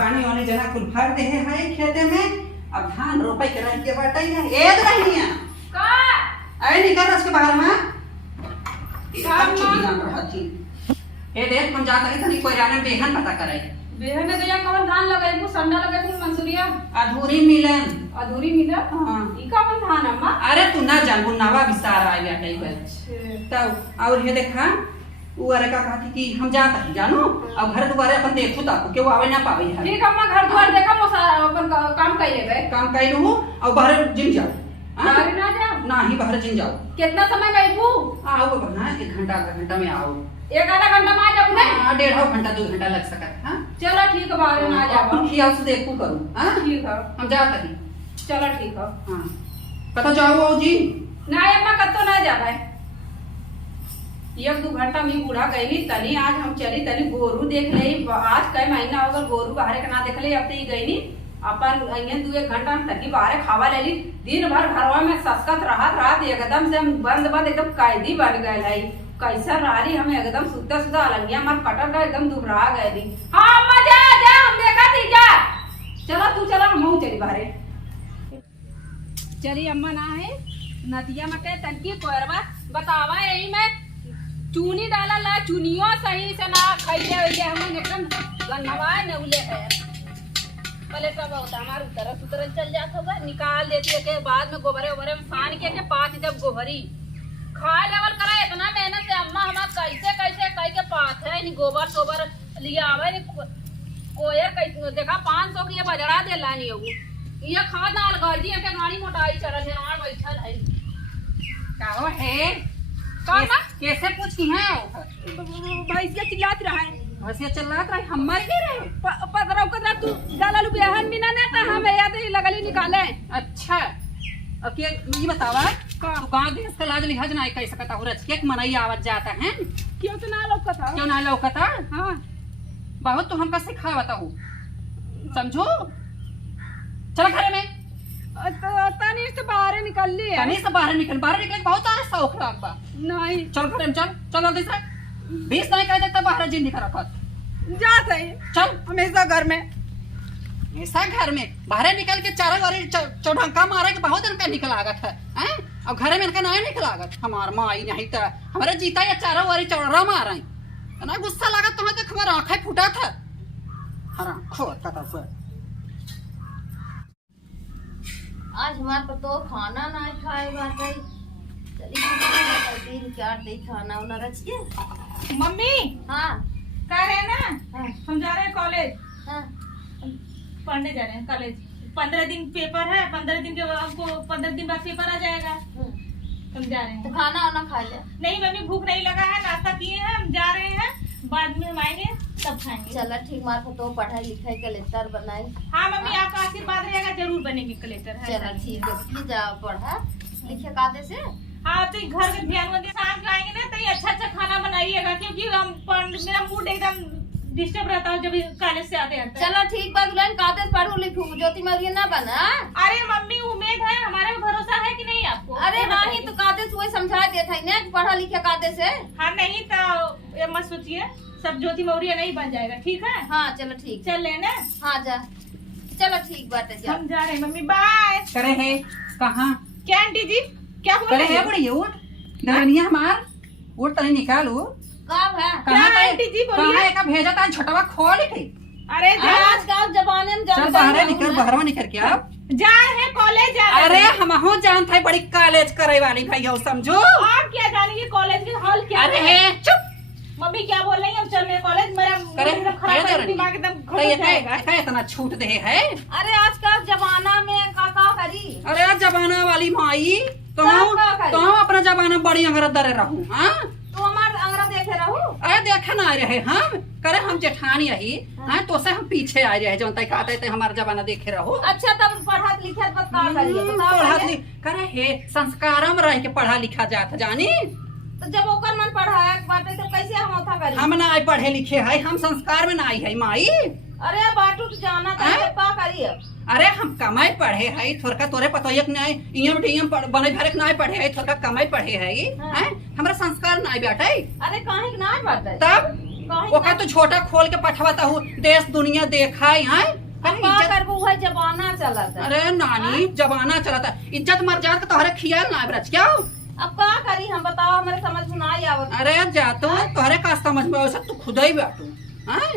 पानी वानी जना कुल भर दे है खेते में। अब धान रोपाई के रह के बाटई है ए रहिया का आई निकल उसके बाहर में काम नाम रहती ए देख हम जात रही तनी कोई राने बेहन पता करे बेहन ने गया कवन धान लगाई को संडा लगाई को मंसूरिया अधूरी मिलन अधूरी मिला। हां ई कवन धान अम्मा? अरे तू ना जान नवा विस्तार आ गया टाइप अच्छा तो और ये देखा वो अरे का कहती कि हम जात है जानो अब घर दुआरे अपन देखू ता के वो आवे ना पावे है। ठीक अम्मा घर द्वार देखा मोसा अपन काम कइले गए काम कइलू और बाहर जिम जाओ बाहर ना जा ना ही बाहर जिम जाओ। कितना समय गईबू? आओ बना 1 घंटा आधा घंटा में आओ। एक आधा घंटा में आ जाबू ना? हां 1.5 घंटा 2 घंटा लग सकत हां। चलो ठीक है बाहर ना जा अपन खियाल से देखू करू हां ठीक है हम जात है। चलो ठीक है हां कतो जाओ आओ जी ना अम्मा कतो ना जाबे 1-2 घंटा में बूढ़ा गईली तनी आज हम चली तनी गोरू देख ले आज कई महीना होगा गोरू बाहर के ना देख ले अब तो गईली अपन अइयन 2-1 घंटा में तनी बाहर खावा लेली दिन भर घरवा में ससकत रात एकदम से हम बंद एकदम कैदी बन गए है कैसा रही हम एकदम सुता सुता अलंगिया मार कटक गए एकदम दुबरा गए दी। हां अम्मा जा जा हम देखा थी जा चलो तू चला हम चली बाहर चली अम्मा ना है नदिया में के तनकी कोरवा बतावा यही में चूनी डाला ला चुनियो सही से ना खइले होइले हम एकदम गन्नवाए न उले है पहले सब होता हमार उतर चल जात होगा निकाल देती है के बाद में गोबरे ओबरे में सान के पात जब गोबरी खा लेवल करा इतना मेहनत से अम्मा हमार कैसे कैसे कई के पात है नि गोबर सोबर लिया आवे नि कोयर कैसे देखा 500 की ये बजड़ा दे लानी हो ये खा दाल गर्जी के गाड़ी मोटाई चरल है वहां बैठल है का हो है कैसे पूछ की है भैंसिया चिल्लात रहा है हंसिया चलत रही हमर के रहे पदरा कदरा तू डाला लु बेहन बिना ना त हम याद लगली निकाले। अच्छा अब के ये बतावा तू गांव देश का लाज लिहाज ना कह सकता हो रच के मनाई आवत जाता है क्यों तो ना लौकता क्यों ना लौकता हां बहुत तो हमका सिखावता हूं समझो चल घर में तनी से बाहर निकल ली तनी से बाहर निकल बहुत सारा शौक रखबा नहीं चल घर में चल जल्दी से 20 नहीं कह देता बाहर जिंद निकल रखत जा सही चल हमेशा घर में ऐसा घर में बाहर निकल के चारों ओर चौढंका मारे के बहुत इनका निकल आगत है हैं अब घर में इनका नहीं निकल आगत हमार माई नहीं तो हमारे जीता या चारों ओर चौड़ा मार रही ना गुस्सा लागत तुम्हें तो हमारा आंखें फूटा था हराम खोर का तो आज हमारे पर तो खाना ना खाए बाटे चली क्या दे खाना उना रच के मम्मी हाँ कह रहे हैं ना हाँ हम जा रहे हैं कॉलेज हाँ पढ़ने जा रहे हैं कॉलेज 15 दिन पेपर है 15 दिन के बाद हमको 15 दिन बाद पेपर आ जाएगा हम जा रहे तो हैं। खाना वाना खा लिया? नहीं मम्मी भूख नहीं लगा है नाश्ता किए हैं हम जा रहे हैं बाद में हम आएंगे तब खाएंगे। चला ठीक मार तो पढ़ाई लिखाई कलेक्टर बनाई। हाँ मम्मी आपका आशीर्वाद रहेगा जरूर बनेंगे कलेक्टर है। चला ठीक है प्लीज जाओ पढ़ा लिखे काते से। हाँ तो घर में ध्यान में शाम को आएंगे ना तो अच्छा अच्छा खाना बनाइएगा क्योंकि हम मेरा मूड एकदम डिस्टर्ब रहता है जब कॉलेज से आते हैं। चलो ठीक बात दुल्हन काते से पढ़ू लिखू ज्योति मरियन ना बना। अरे मम्मी उम्मीद है हमारे में भरोसा है कि नहीं आपको? अरे नहीं तो काते से वही समझा देता है ना पढ़ा लिखे काते से। हाँ नहीं तो ये मत सोचिए सब ज्योति मौर्य नहीं बन जाएगा ठीक है। हाँ चलो ठीक चल लेना। हाँ जा चलो ठीक बात है हम जा रहे हैं मम्मी बाय। करे है कहाँ क्या आंटी जी क्या बोल करे रही है बड़ी उठ दरनिया हमार उठ तनी निकालो कब है क्या आंटी जी बोलिए? कहाँ का भेजा ता छोटवा खोल के अरे जा आजकल जमाने में चल बाहर निकल बाहर निकल के अब जा रहे हैं कॉलेज जा रहे अरे हैं। हम हो जानते हैं बड़ी कॉलेज करे वाली भाई हो समझो आप क्या जानेंगे कॉलेज के हाल क्या अरे है? चुप मम्मी क्या बोल रही है हम चल रहे हैं कॉलेज मेरा करे एकदम खराब है, दिमाग एकदम खराब हो जाएगा। क्या इतना छूट दे है अरे आजकल जमाना में का करी। अरे जमाना वाली माई तो सब का करी। तो अपना जमाना बड़ी अंग्रेज दरे रहूं हां तो हमार अंगरा देखे रहू। अरे देखे ना रहे हम करे हम जेठानी रही हां तो से हम पीछे आ रहे जोन तक कहते थे हमारा जमाना देखे रहो अच्छा तब पढ़त लिखत बत का करिए बताओ पढ़ा पहले। करे हे संस्कार में रह के पढ़ा लिखा जात जानी तो जब ओकर मन पढ़ाया बाटे तो कैसे हम ओथा करी। हम ना आई पढ़े लिखे है हम संस्कार में ना आई है माई अरे बाटू तो जाना था हैं? का करिए। अरे हम कमाई पढ़े है थोड़ा तोरे पतोयक नहीं इयम टीएम बने भरक नहीं पढ़े है थोड़ा कमाई पढ़े है हाँ। हैं हमरा संस्कार नहीं बेटा अरे काहे के ना बाटे। तब कहीं ओका तो छोटा खोल के पठवाता हूँ देश दुनिया देखा है अब का करबू है जमाना चलत है। अरे नानी जमाना चलता इज्जत मर्यादा का तोहरे खियाल ना ब्रज क्या अब का करी हम बताओ हमारे समझ में ना आवत। अरे जा तो तोहरे का समझ में आवत तू खुद ही बैठू हैं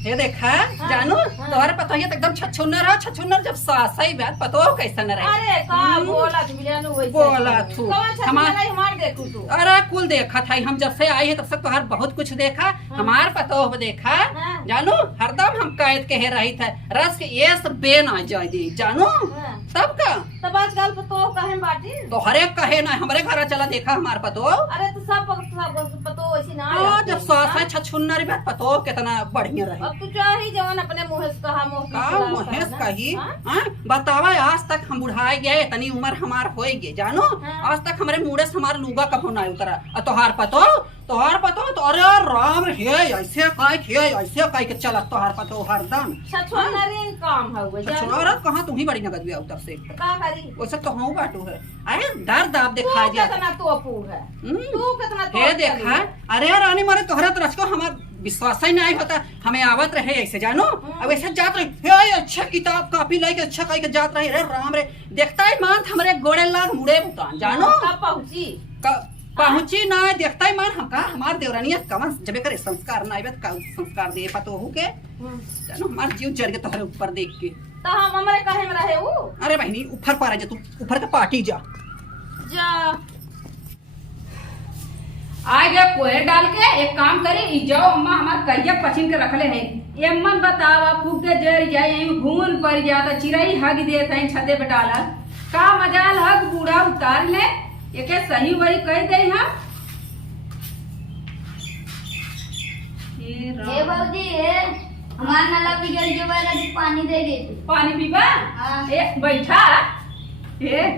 ये देखा जानू तोहरे पता है एकदम छछुन्नर जब सासई बात पतो कैसन रहे अरे का बोला तू बिलानु वैसे बोला तू हमार देखू तू अरे कुल देखा था हम जब से आई है तब से तोहर बहुत कुछ देखा हमार पतो देखा जानू हरदम हम कैद कहे रही थे रस के ये सब बे ना जाए दी जानू तब का तब आजकल पतो कहे बाटी तोहरे कहे ना हमरे घर चला देखा हमार पतो अरे तो सब पतो वैसे ना जब सासई छछुन्नर बात पतो कितना बढ़िया रहे अब तू चाही जवन अपने मुंह से कहा महेश कही बतावा आज तक हम बुढ़ाए गए इतनी उम्र हमार हो गए जानो आज तक हमारे मुड़े से हमारा लूगा कभो ना उतरा तोहार पतो तो अरे राम हे ऐसे कह के चला तोहार पतो हरदम छछुन्नरीन काम है छछुन्नर कहां तू ही बड़ी नगद भी उतर से का करी वैसे तो हूं बाटू है अरे डर दाब दिखा जा कितना तोपू है तू कितना तो हे देखा अरे रानी मारे तोहरा तो रचको हमार विश्वास ही नहीं होता हमें आवत रहे ऐसे जानो अब ऐसे जात रहे हे अच्छा किताब कॉपी लेके अच्छा कह के जात रहे रे राम रे देखता ही मान हमरे गोड़े लाग मुड़े बुतान जानो कब पहुंची ना देखता ही मान हमका हमार देवरानिया कमन जबे करे संस्कार ना आवे का संस्कार दे पतो हो के जानो हमार जीव जड़ के तोहरे ऊपर देख के तो हम हमरे कहे में रहे ऊ अरे बहनी ऊपर पर आ जा तू ऊपर के पार्टी जा आ गया कोहे डाल के एक काम करे ई जाओ अम्मा हमार करिया पछिन के रखले है एमन बतावा फूक के जर जाए यही भून पर जाता चिरई हग देत है छते पे डाला का मजाल हग बूढ़ा उतार ले एके सही वही कह दे हम हे बाबूजी हे हमार नाला बिगड़ के वाला पानी दे दे पानी पीबा ए बैठा ए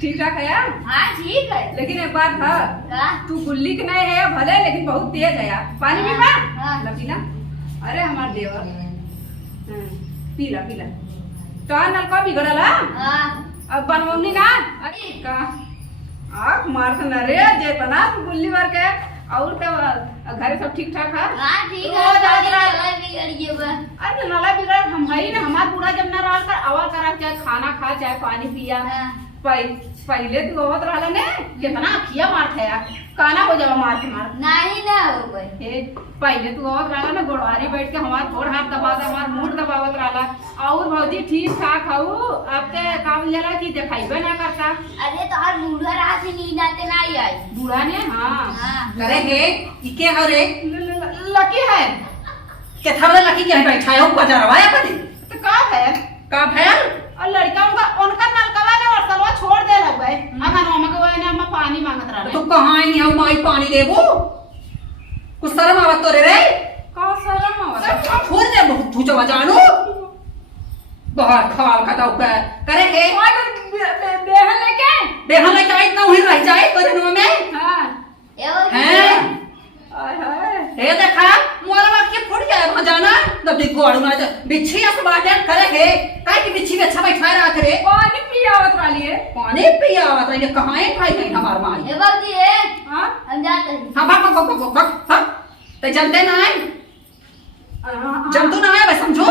ठीक ठाक है हाँ ठीक है लेकिन एक बात है तू गुल्ली के नहीं है भले लेकिन बहुत तेज है यार पानी पीबा पीला अरे हमार देवर पीला पीला का नलका बिगड़ल अब बनवनी ना अरे का आँख मार से न रे जेतना तू गुल्ली मार के और तब घरे सब ठीक ठाक है ठीक है अरे नाला बिगड़ हम है ना हमार बूढ़ा जब न रहा कर आवाज करा चाहे खाना खा चाहे पानी पिया पहले तू होत रहला ने कितना अखिया मारत है काना हो जावा मार के मार नहीं ना हो गए पहले तू होत रहला ना गोड़वारी बैठ के हमार गोड़ हाथ दबा दे हमार मुंह दबावत रहला और भौजी ठीक ठाक हऊ अब ते काम जरा की दिखाईबे ना करता अरे तो हर बूढ़ा रात से नींद आते नहीं आई बूढ़ा ने हां करे हे इके हो रे लकी है के थारे लकी के बैठा है ऊपर जरवा या पड़ी तो का है और लड़का उनका नलकवा ने और सलवा छोड़ दे लग गए अब मामा के वने हम पानी मांगत रहा तू कहां आई है माई पानी देबो कुछ शर्म आवत तोरे रे का शर्म आवत छोड़ दे बहुत भूजवा जानू बाहर खाल का दो करे हे बेहन लेके आई इतना वहीं रह जाए कोई दिन में हां हैं हे देखा मोला के फुट जाए भजाना तब देखो आड़ू ना बिच्छी या बाटे करे हे काहे की बिच्छी में अच्छा बैठा रहा करे पानी पियावत वाली है पानी पियावत रही कहां है भाई नहीं हमार माई हे बाबूजी हे हां हम जाते हैं हां भाग ते जानते ना है जंतु ना है बस समझो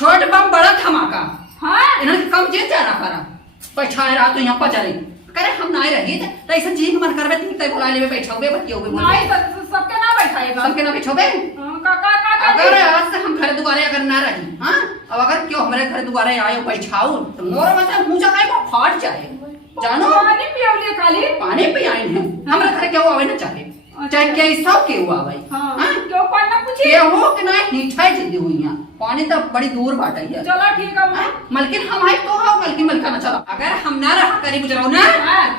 छोट बम बड़ा धमाका हां इन्हें कम चीज जाना करा बैठा रहा तो यहां पर चले करे हम ना रही तो ऐसा जी मन करबे तीन तय बुला लेबे बैठोगे बतियोगे नहीं सबके ना बैठाएगा सबके ना बैठोगे का अगर आज से हम घर दुआरे अगर ना रही हां अब अगर क्यों हमारे घर दुआरे आए बैठाओ तो मोर मतलब मुंह जगह को फाट जाए जानो पानी पियोले खाली पानी पियाई है हमारे घर क्यों आवे ना चाहे चाहे क्या सब के हुआ भाई हां क्यों पानी पूछे के हो कि ना हिठाई जिंदी हुई है पानी तो बड़ी दूर बाटा है चलो ठीक है मलकिन हम है तो हो मलका ना चलो अगर हम ना रहा करी गुजराओ ना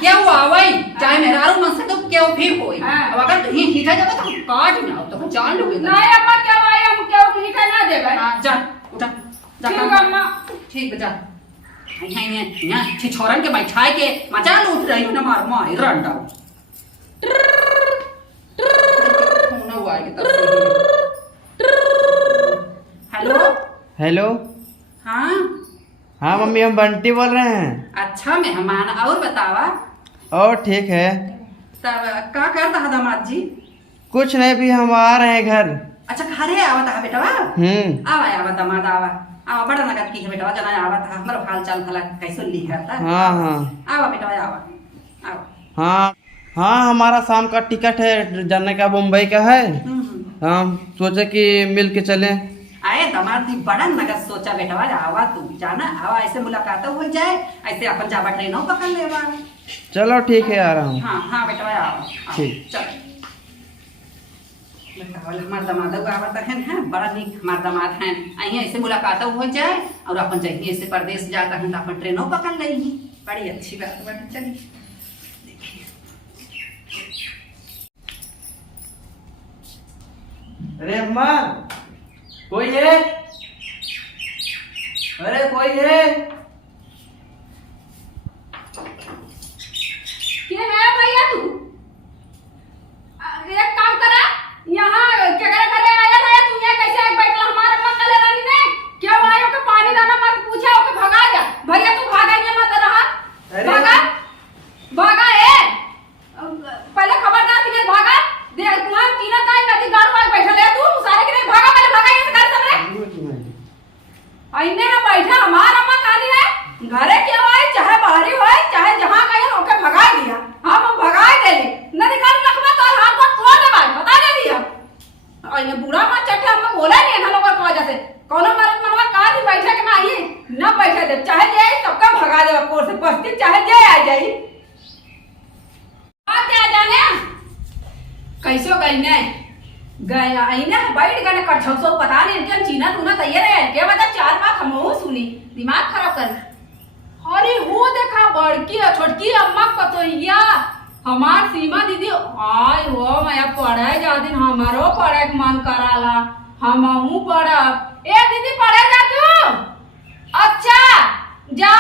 क्या हुआ भाई चाहे मेहरारू मन से तो क्यों भी होई अब अगर तू हिठा जाता तो हम काट ना तो जान लोगे नहीं अम्मा क्या भाई हम क्यों हिठा ना देबे जा उठा जा ठीक अम्मा ठीक जा यहाँ छिछोरन के बैठाए के मजा लूट रही हो ना मार माई रंडा हेलो हेलो हाँ हाँ मम्मी हम बंटी बोल रहे हैं अच्छा मेहमान और बतावा और ठीक है तब क्या करता है दामाद जी कुछ नहीं, भी हम आ रहे हैं घर। अच्छा घरे आवत है बेटवा? आवा आवा दमाद आवा आवा, बड़ा नगद की है बेटवा, जना आवत है हमरो हाल चाल भला कैसे लिखता। हाँ हाँ आवा बेटवा आवा आवा। हाँ हाँ, हमारा शाम का टिकट है जाने का, मुंबई का है। हम सोचे कि मिल के चले। आए दमाद दी बड़ा नगद सोचा बेटवा, आवा तू जाना, आवा ऐसे मुलाकात हो जाए, ऐसे अपन जावा ट्रेनों पकड़ लेवा। चलो ठीक है, आ रहा हूँ। हाँ हाँ बेटवा आओ ठीक। चल हमार दमाद आवत है, बड़ा नीक हमार दमाद है, अही ऐसे मुलाकात हो जाए और अपन जाइए ऐसे परदेश जाता है तो अपन ट्रेनों पकड़ लेंगे, बड़ी अच्छी बात बात। चलिए अरे अम्मा, कोई है? अरे कोई है? क्या है भैया तू? एक काम करा, यहाँ केकरा घरे आया था, तू यहाँ कैसे बैठला हमारे मक्का ले रानी ने? क्यों आयो के पानी दाना मत पूछा, ओके भगा जा। भैया तू भागा ये मत रहा। भागा भागा है, पहले खबरदार थी भागा। देख तू हम तीनों टाइम नदी गाड़ में बैठल है, तू सारे के नहीं भागा, पहले भागा ये से घर सबरे। आईने में बैठा हमारा अम्मा काली है, घरे क्यों आई, चाहे बाहरी हो चाहे जहां गए ओके भगा दिया। हम भगा देले न निकाल रखबा तो हाथ को तोड़ देबा, बता दे दिया। आईने बुरा मत चट्टे, हम बोला नहीं ना लोग को वजह से कोनो मरद मनवा का नहीं बैठे के ना आई न बैठे दे, चाहे जे आई सबका भगा देबा कोर से बस्ती, चाहे जे आ जाई। आ क्या जाने कैसो गई ने गए आई ना बैठ गए कठौ सो, पता नहीं इनके चीना तूना तैयार है के बता, चार बात हमहू सुनी, दिमाग खराब कर। अरे हो देखा बड़की और छोटकी अम्मा कतोइया हमार सीमा दीदी आय हो, मैं पढ़े जा दिन हमारो पढ़े के मन कराला, हमहू पढ़ब। ए दीदी पढ़े जा तू? अच्छा जा,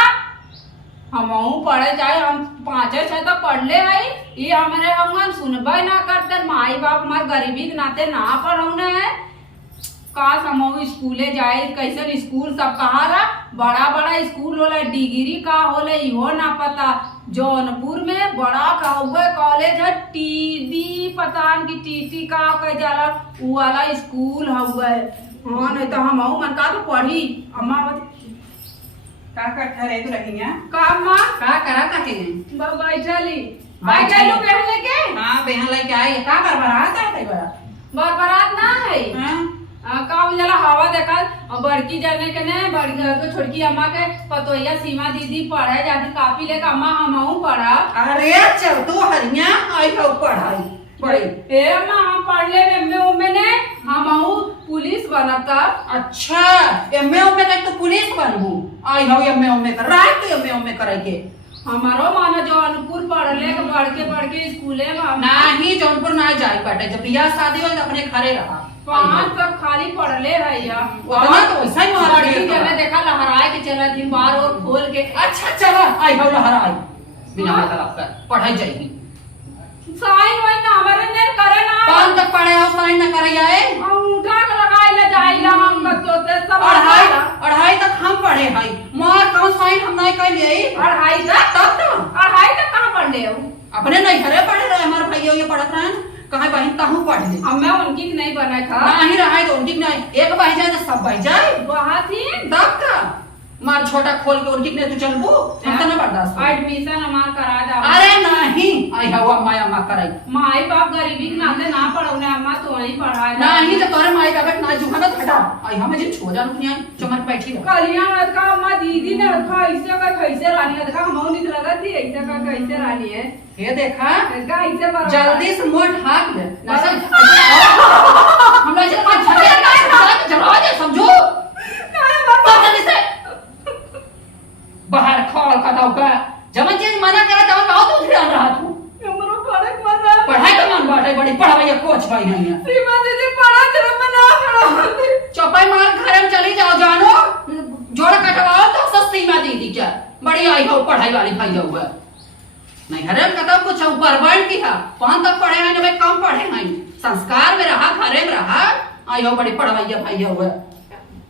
हमहू पढ़े जाए, हम 5-6 तक पढ़ ले भाई, ये हमारे हम सुनबे ना करते, माई बाप हमारे गरीबी के नाते ना पढ़ौने है। काश हम स्कूले जाए, कैसे स्कूल सब कहा रहा, बड़ा बड़ा स्कूल होला, डिग्री का होला इहो ना पता। जौनपुर में बड़ा का हुआ कॉलेज है, टीबी पता की टीटी का कह जाला वो वाला स्कूल हुआ है। हाँ नहीं तो हम मन का तो पढ़ी। अम्मा का ठहरे तो रही हैं का अम्मा का करा ताके बैठली बैठलू बहन लेके। हाँ बहन लेके आई, का बरबरात है बड़ा? बरबरात ना है, हाँ का उजला हवा देखल बड़की जने के ने बड़ी तो छोटकी अम्मा के पतोहिया सीमा दीदी पढ़े जाती कापी लेके, अम्मा हमहू पढ़ा। अरे चल तू हरिया आई हो पढ़ाई बड़ी। ए अम्मा हम पढ़ ले एमए ने, हमहू पुलिस बनब तब। अच्छा एमए का तो पुलिस बनबू, आई हो एमए कर रहा है, तो एमए करे के हमारो मानो जौनपुर पढ़ले बढ़ के स्कूले में नहीं, जौनपुर ना जाई बाटे, जब बियाह शादी हो तो अपने घरे रहा। 5 तक खाली पढ़ले है या उतना तो वैसा ही मार बड़की जने देखा लहराए के चला दिन बार और खोल के। अच्छा चला आई हो लहराई बिना मतलब का पढ़ाई जाएगी। साइन वाइन ना हमारे ने करे ना, कौन तक पढ़े हो साइन न करे आए, अंगूठा के लगाए ले जाइला हम बच्चों से सब। अढ़ाई तक हम पढ़े हई, मार कौन साइन हम नहीं कर लिए। अढ़ाई तक तब तो अढ़ाई तक कहां पढ़ ले हो? अपने नहीं घरे पढ़े रहे, हमारे भैया ये पढ़त रहे, कहाँ बहन ताहू पढ़ ले। हमें उनकी नहीं बनाए खा नहीं रहा तो उनकी नहीं, एक बह जाए तो सब बह जाए। वहां थी तब का मार छोटा खोल के उनकी नहीं तो चलबू, हम तो ना बर्दाश्त। एडमिशन हमार करा जा। अरे नहीं आई हवा माया मा कराई, माई बाप गरीबी के नाते ना पढ़ौने, अम्मा तो वही पढ़ा नहीं जब तोरे माई बाप ना जुखा तो घटा आई हम जी छो जान दुनिया चमन बैठी रह। कलिया मत का अम्मा दीदी ने रखा ऐसे का कैसे रानी है, देखा हम नहीं लगा थी ऐसे का कैसे रानी है, ये देखा इसका ऐसे पर जल्दी से मोट हाक ले हम लोग जला दे समझो जल्दी से बाहर खोल का दौका, जब चीज मना करे तब काओ तू ध्यान रहा तू। हमरो पढ़े के मन रहा, पढ़ाई तो मन बाटे बड़ी पढ़ाई कोच भाई नहीं सीमा दीदी पढ़ा तेरा मना पढ़ा चौपाई मार घर में चली जाओ, जानो जोड़ कटवाओ तो सस्ती में दीदी क्या बड़ी आई हो पढ़ाई वाली भाई जाओ नहीं घरे में कतब कुछ ऊपर बढ़ की है, 5 तक पढ़े हैं भाई कम पढ़े हैं, संस्कार में रहा घरे में रहा, आई हो बड़ी पढ़वाइया भाई जाओ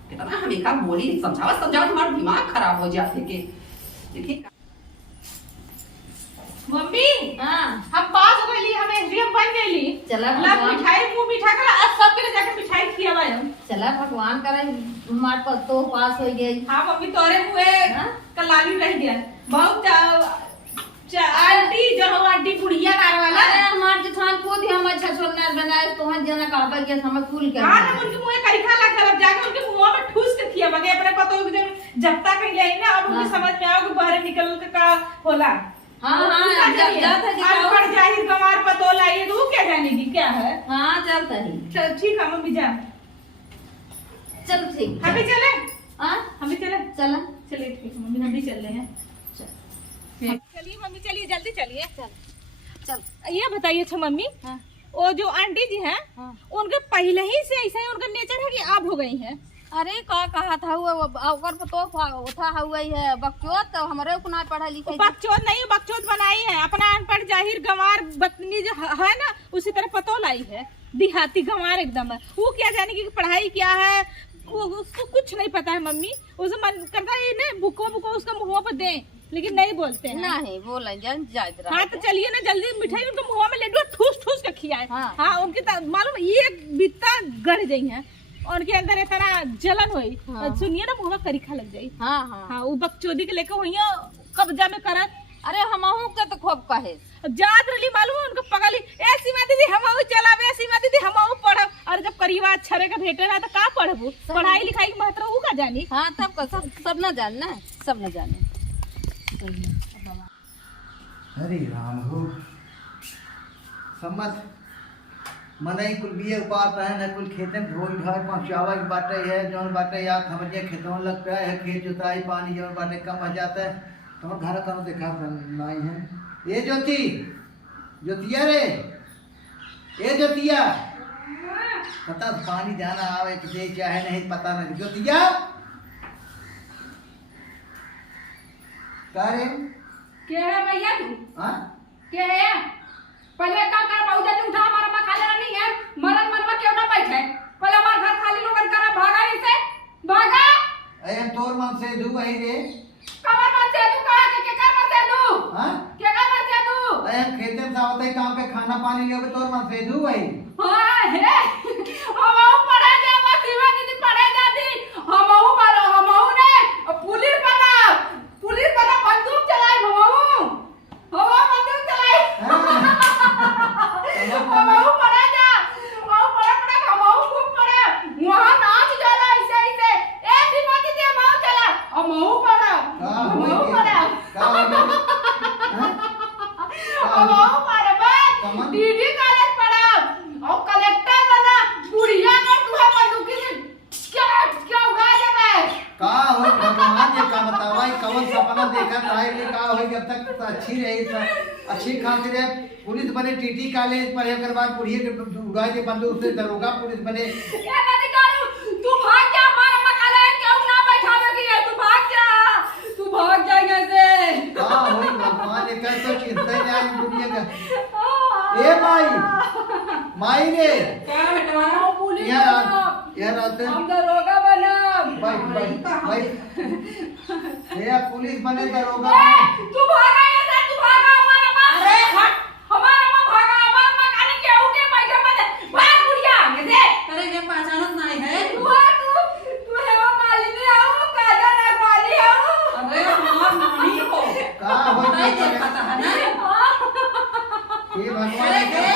कितना हमें का बोली समझावा हमारा दिमाग खराब हो जाते के। देखिए मम्मी हाँ हम पास हो गई हमें एसडीएम बन गई चला ला भगवान मिठाई मुंह मीठा कर आज सब के जाके मिठाई खियावा हम। चला भगवान करे हमारे पर तो पास हो गई। हाँ मम्मी तोरे मुए हाँ? कलाली रह गया बहुत आंटी जो हो आंटी बुढ़िया कार वाला अरे हमार जेठान को भी हम अच्छा छोड़ना बनाए तो हम जना कहबे के हमें कुल के हाँ ना उनके मुंह करिखा ला कर जाके उनके मुंह में ठूस के खिया बगे अपने पता हो कि जब तक ले ना अब उनके समझ में आओ कि बाहर निकल के का होला। हाँ हाँ जब जाता है अनपढ़ जाहिर गंवार पतो लाइए तो क्या जानेगी क्या है। हाँ चलता ही चल ठीक है मम्मी जा चल ठीक हम भी चले हाँ हम भी चले चला चलिए ठीक है मम्मी हम भी चल रहे हैं। चलिए मम्मी चलिए जल्दी चलिए चल ये बताइए अच्छा मम्मी हाँ। वो जो आंटी जी हैं हाँ। उनके पहले ही से ऐसा ही उनका नेचर है कि अब हो गई है। अरे का कहा था हुआ ओकर पर तो उठा हुआ ही है बकचोद तो हमारे को ना पढ़ा लिखा बकचोद नहीं बकचोद बनाई है अपना अनपढ़ जाहिर गंवार बदतमीज है ना उसी तरह पतो लाई है देहाती गंवार एकदम है। वो क्या जाने की पढ़ाई क्या है उसको कुछ नहीं पता है मम्मी। उसे मन करता है ना बुको बुको उसका मुंह पर दे लेकिन नहीं बोलते हैं। नहीं बोले जान जायद रहा हाँ तो चलिए ना जल्दी मिठाई उनके मुंह में लड्डू ठूस ठूस के खियाए। हाँ। हाँ उनकी मालूम ये बित्ता गड़ गई है उनके अंदर इतना जलन हुई। हाँ। सुनिए ना मुंह में करिखा लग जाये। हाँ हाँ हाँ वो बकचोदी के लेके हुई कब्जा में करत। अरे हमहू के तो खूब कहे जात रही मालूम है उनको पगली ऐसी माँ दीदी हमहू चलावे ऐसी माँ दीदी हमहू पढ़ब और जब करीबा अक्षरे का भेटे रहा तो का पढ़बू पढ़ाई लिखाई के महत्व वो का जानी। हाँ तब का सब न जानना है सब न जाने। हरे राम हो समझ मनई कुल बिये उपार रहे न कुल खेते में ढोई ढाई पहुँचावा के बाटे है जौन बाटे याद समझिए खेतों लग पे है खेत जोताई पानी जौन बाटे कम हो जाता है तो घर करो देखा नाई है ये ज्योति ज्योतिया रे ये ज्योतिया पता पानी जाना आवे कि दे क्या है नहीं पता नहीं ज्योतिया क्या रे क्या है भैया तू हाँ क्या है पहले का कर बहुत जल्दी उठा हमारा मां खाले नहीं है मरद मनवा क्यों ना बैठे पहले हमारा घर खाली लोगन करा भागा इसे भागा। अरे तोर मन से दू वही रे कमर मन से तू कहा के कर मन से तू हाँ के कर मन से तू अरे खेते में सावत है काम पे खाना पानी ले तोर मन से दू वही हां है हमहू पढ़े जा सीमा दीदी पढ़े जाती हमहू पढ़ो हमहू ने पुलिस बना बंदूक चलाई हमहू बंदूक चलाई हमहू पढ़े जा पढ़े हमहू खूब पढ़े वहां नाच जाला ऐसे ऐसे ए सीमा दीदी हमहू चला हमहू पढ़े हमहू पढ़े हमहू पढ़े बस दीदी कॉलेज पढ़ा और कलेक्टर बना बुढ़िया कर तू है बंदूकी से क्या उगा देबे का हो भगवान ये का बतावा कवन सपना देखा काहे के का हो जब तक तो अच्छी रही तो अच्छी खातिर है पुलिस बने टीटी कॉलेज पढ़े के बाद बुढ़िया के उड़ा के बंदूक से दरोगा पुलिस बने ये नहीं करू तू भाग जा हमारा मकाले क्यों ना बैठावे की है तू भाग जा यहां से का हो भगवान ये कर तो चिंता ही आज दुनिया का ए माई रे क्या बेटा पुलिस यार आते हम दरोगा बना भाई ये पुलिस बने दरोगा तू भागा यहां से तू भागा हमारा मां अरे हट हमारा मां भागा हमारा मां खाने के उठे बैठे मत भाग बुढ़िया कैसे अरे ये पहचानत नहीं है तू है वो मालिनी आओ काजा ना वाली आओ अरे हमार नानी हो का हो नहीं देखता है ना ये भगवान अरे के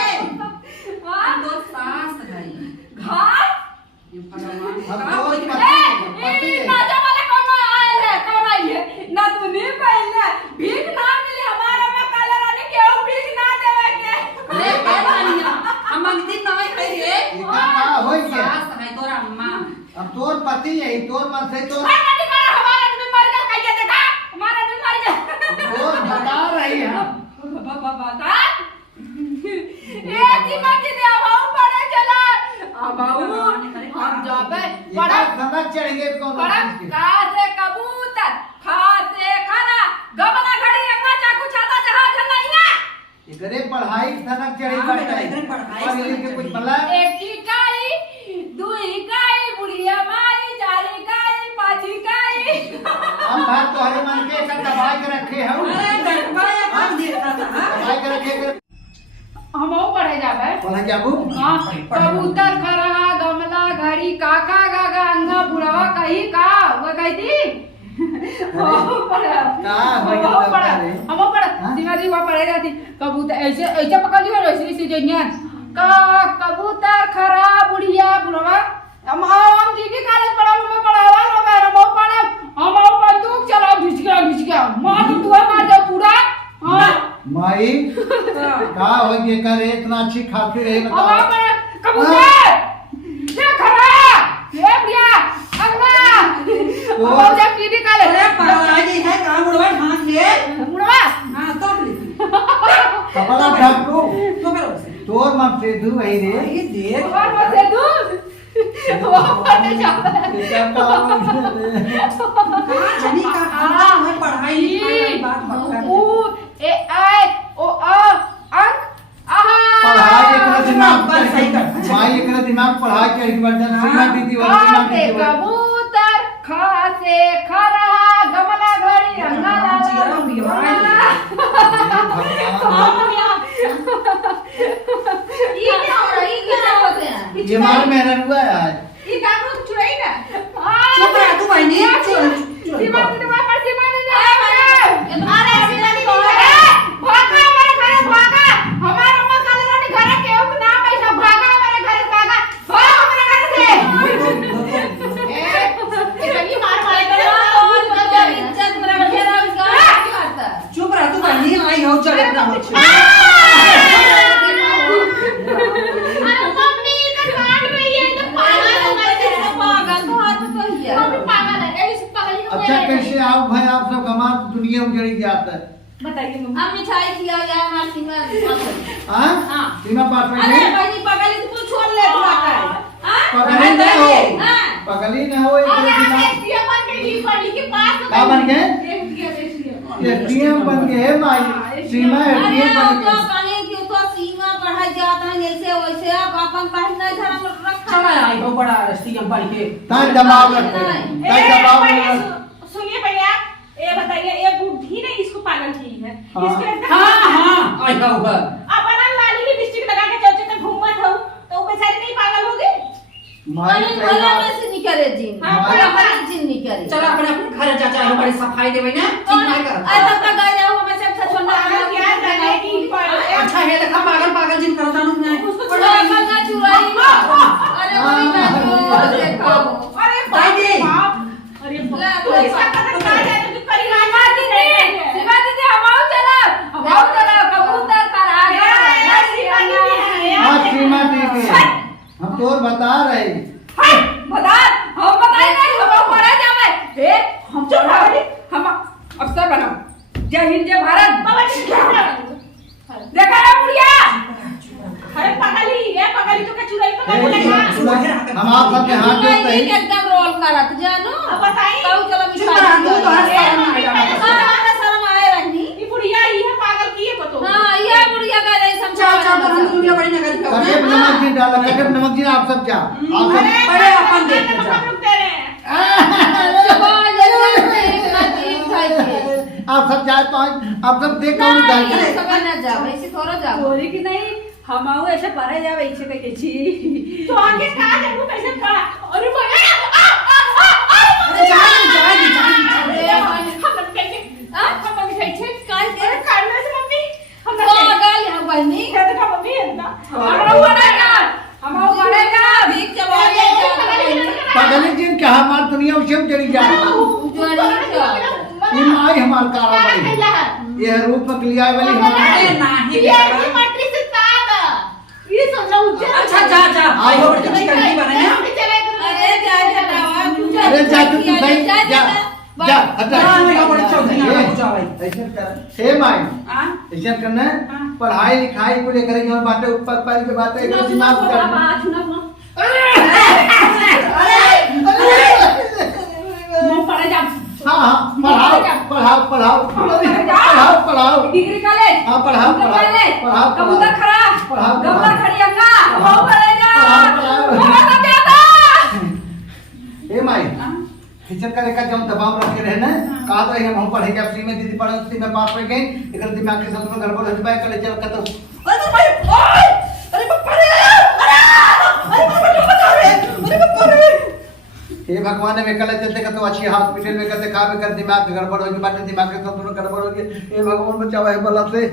हम तो सास है घास ये भगवान हम का तो कोई पति है ना जो वाले कौन आए है कौन आई है ना तू नहीं पहले भीख ना मिली हमारा में काला रानी क्यों भीख ना देवे के अरे क्या नानिया हम मंगती नहीं है रे इका का होई के सास है तोरा अम्मा अब तोर पति है तोर मन से तो भाई नहीं कर हमारा आदमी मर गया कहिए देखा हमारा आदमी मर गया तोर बता रही है बता ए जीवाजी दे आबाऊ पड़े चला आबाऊ हम जाबे बड़ा समझ चढ़ गए कौन बड़ा का से कबूतर खा से खाना गबना घड़ी रखना चाकू छाता जहाज नहीं है एकरे पढ़ाई सनक चढ़ी हाँ, बाटे एकरे पढ़ाई पढ़ लिख के कुछ भला एक इकाई दो इकाई बुढ़िया माई चार इकाई पांच इकाई हम बात तो हरे मन के एक दबाई के रखे हम अरे डंडा या कौन देखता था जाबू कबूतर खरा गमला घड़ी काका गागा अन्ना बुढ़वा कही का वो कहती हम पढ़ दिमागी वो पढ़े रहती कबूतर ऐसे ऐसे पकड़ लियो ऐसे ऐसे जइया का कबूतर खरा बुढ़िया बुढ़वा हम दीदी कॉलेज में पढ़ावा लो मेरा बहु पढ़े हम बंदूक चलाओ घिच गया मार तू मार दे पूरा हां माई का हो के करे इतना अच्छी खाती रही अब बताओ कबूतर क्या खरा ये भैया अगला अब जब दीदी कॉलेज अरे पढ़ाई है कहां बुढ़वा ढांक ले बुढ़वा हां तो कपड़ा ढाकू तो करो तोर मन से दू वही रे ये देख और मत दे दूं वो पढ़ने जाता है कहां जनी का हां है पढ़ाई बात मत कर ऊ ए आई ओ आ अंक आहा पढ़ाई एकरा दिमाग बस सही कर माई एकरा दिमाग पढ़ाई के एक बार सीमा दीदी वाला दिमाग काटे दीदी वाला कबूतर खासे खरा गमला घड़ी अंगाला जीरा पिवा ये क्या हो रहा है? ये क्या होते हैं? ये मार मेहनत हुआ है आज ये कानून चुराई ना चुप रह तू बहनी सीमा दीदी पर सीमा दीदी अरे सीमा दीदी भागा हमारे घरे भागा हमारे अम्मा काले रानी घरे केहू के नाम ऐसा भागा हमारे घरे भागा भाग हमारे घर से इतनी मार मारेगा इज्जत मेरा बखेरा इसका क्या करता है? चुप रह तू बहनी आई हो चल अपना हो मम्मी का काट रही है तो पागल हो गई है पागल तो हाथ तो ही है। मम्मी पागल है इस पागल को अच्छा कैसे आओ भाई आप सब कमाल दुनिया में जड़ी जाता है बताइए मम्मी हम मिठाई खिलाओ या हमारी सीमा हां हाँ। सीमा पास में अरे बहनी पगली तो छोड़ ले तू आता है हाँ? पगली न हो हाँ। पगली न हो एक अरे दिमाग ये बन के ली पड़ी के पास का बन गए ये एटीएम बन गए माई सीमा अरे एटीएम वो बन तो गए कहीं कि तो सीमा पढ़ाई जाता है जैसे वैसे आप अपन पढ़ना घर में रखा चला आई हो बड़ा रस्ती हम पढ़ के ता दबाव रखते ता दबाव सुनिए भैया ये बताइए ये बुढ़ी ने इसको पागल की है हाँ। इसके हां हां आई होगा अपना लाली लिपस्टिक लगा के चौचे तक घूमत हो तो वो बेचारी नहीं पागल होगी माई अरे भला में से निकले जिन हाँ, बड़ा बड़ा जिन निकले चल अपने घर जा जा बड़ी सफाई देवे ना चिन्ह कर अरे तब तक गए जाओ हमें सब छोड़ना पागल क्या जाने की अच्छा है देखा पागल पागल जिन करो जानू ना बड़ा मजा चुराई अरे वही मैं देखो अरे दादी अरे ला तो इसका पता क्या जाने की परिवार सीमा दीदी हम आओ चलो कबूतर करा हां सीमा दीदी हम तो बता रहे बता हम बताए नहीं हम पढ़ा जावे ए हम चढ़ा हम अफसर बनो जय हिंद जय भारत देखा है बुढ़िया अरे पगली तो का चुराई पकड़ हम आप सबके हाथ जोड़ते हैं एकदम रोल करत जानू अब बताइए तो चलो चुप रह तू तो हर शर्म आ जाना शर्म आए रहनी ये बुढ़िया ये है पागल की है बतो हां ये बुढ़िया का नहीं समझा चल चल तो हम दुनिया बड़ी ना करी कटक नमक जी डाला कटक नमक जी आप सब जा आप सब बड़े अपन देख के जा आप सब जाए तो आप सब देख कौन जाए बोली कि नहीं हम आओ ऐसे पढ़े जावे इसे कह छी तो आगे कहां जाऊं कैसे पड़ा अरे अरे जा हम कैसे कैसे काय दे करने से मम्मी हम बहनी क्या देखा मम्मी है ना हम आओ पढ़ेगा भीख चबाले पगली जिन के हमार दुनिया उसे जड़ी जा ये माई हमार काला बड़ी ये रूप में लिया वाली हमारी अरे नहीं ये मटरी से ताक ये समझो अच्छा जा जा आई हो बड़ी कहीं बनाए ना अरे जा अरे जा तू सही जा जा हटा नहीं बड़ी चौधरी ना जा भाई ऐसे कर हे माई हां ऐसे करना पढ़ाई लिखाई को लेकर जो बातें ऊपर पर की बातें एक दिमाग कर हम पढ़े जा हां हां पढ़ाओ डिग्री कॉलेज हां पढ़ाओ कबूतर खरा पढ़ाओ गमला खड़ियंगा हम पढ़े जा ए माई खिचड़ करे का जब दबाव रखे रहे ना कहा तो हम पढ़ेंगे अब में दीदी पढ़ती में पास में गए एक दिमाग के साथ में गड़बड़ हो जाए कले चल का तो अरे भाई अरे बाप रे हे भगवान में कल चलते का तो अच्छी हॉस्पिटल में करते खा भी कर दिमाग गड़बड़ होगी बाटे दिमाग के सब दोनों गड़बड़ होगी। हे भगवान बचावा है बला से।